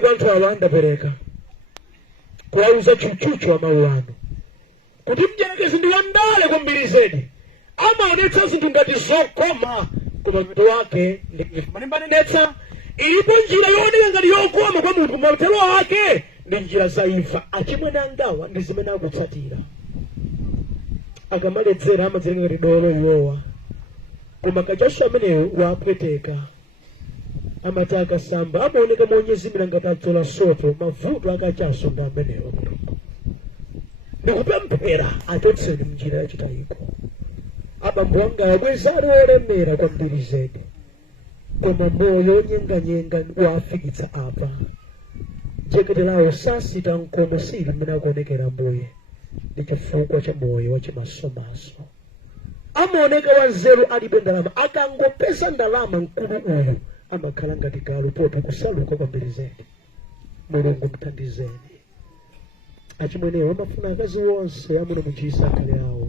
kwantu awanda pereka kuwauza chuchucho wa mauano kuti mjelekezi ndiwandale kwa mbili zedi ama onetsa zinthu ngati zokoma koma mpito wake ndikumanimbanenetsa ilipo njira yooneka ngati yokoma kwa munthu mautelo wake ndi njira zaifa achimwene angawa ndi zimene akutsatira akamaledzera amadzera ngati dolo iwowa koma kachaso ameneyo wapweteka amati akasamba amaoneka monyezimira ngati adzola soto mavuto akachaso ndi ameneyo ndikupemphera achotseni mnjira yachitayiko abambo anga abwezali olemera kwambiri zedi koma moyo onyenganyenga wafikitsa apa jeketelawo sasita nkono sili mmene akuonekera mbuye ndi chifukwa cha moyo wachimasomaso amaoneka wanzeru alibe ndalama akangopeza ndalama mkulu uyu amakhala ngati galu poto kusaluka kwambiri zedi mulungu mthandizeni achimwenewo amafuna akazi wonse amuno muchisakale awo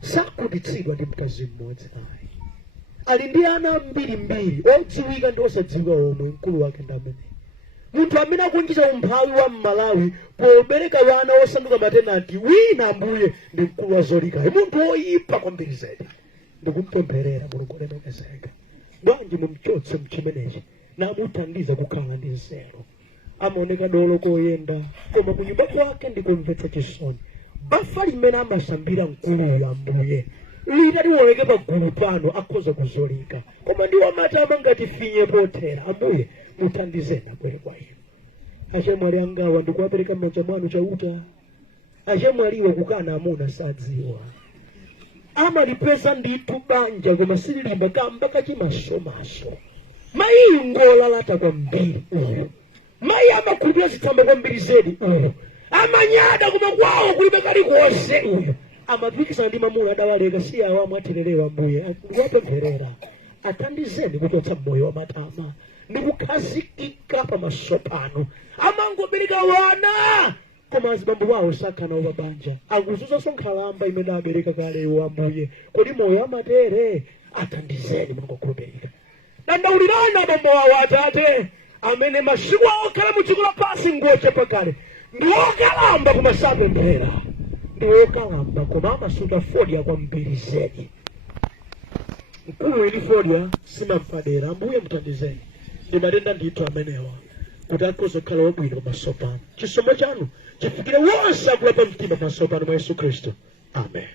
sakuditsidwa ndi mkazi mmodzi ayi ali ndi ana mbirimbiri odziwika ndi osadziwika omwe mkulu wake ndi amene munthu amene akunjisa umphawi wa mmalawi pobereka wana osanduka matenanti wina ambuye ndi mkulu wa zolikayo munthu oyipa kwambiri zedi ndikumpempherera mulungu olemekezeka bwanji mumchotse mchimenechi namuthandiza kukhala ndi nzeru amaoneka dolo koyenda koma kunyumba kwake ndikumvetsa chisoni bafa limene amasambira mkuluyu ambuye lina liwoneke pagulu pano akhoza kuzolika koma ndiwo amatama ngati finye pothera ambuye muthandizeni akwere kwa inu achemwali angawa ndikuwapereka m'manja mwanu chauta achemwaliwe kukana amuna sadziwa amalipeza ndithu banja koma sililimba kamba kachimasomaso mayi ngolalata kwambiri uyu mayi amakhulupira zitsamba kwambiri zedi uyu amanyada kuma kwawo kulibe kalikonse uyu amapikisana ndi mamuna adawaleka si awo amwaterelewa mbuye ndikuwapempherera athandizeni kuchotsa moyo wa matama ndikukhazikika pamaso pano amangobereka wana koma azibambo wawo sakhanawo pabanja akuzuzanso nkhalamba imene abereka kalewo ambuye kodi moyo amatere athandizeni mungokhulupirika dandaulirani abambo wawo atate amene masiku awo khala mu dziko lapansi ngochepa kale ndi okalamba koma sapemphera ndi okalamba koma amasuta fodya kwambiri zedi mkulu ili fodya simampadera ambuye mthandizeni ndi matenda ndithu amenewa kuti akhoza kukhala wabwino pamaso pano chisomo chanu chifikire wonse akulapa mtima pamaso pano mwa Yesu Khristu amen.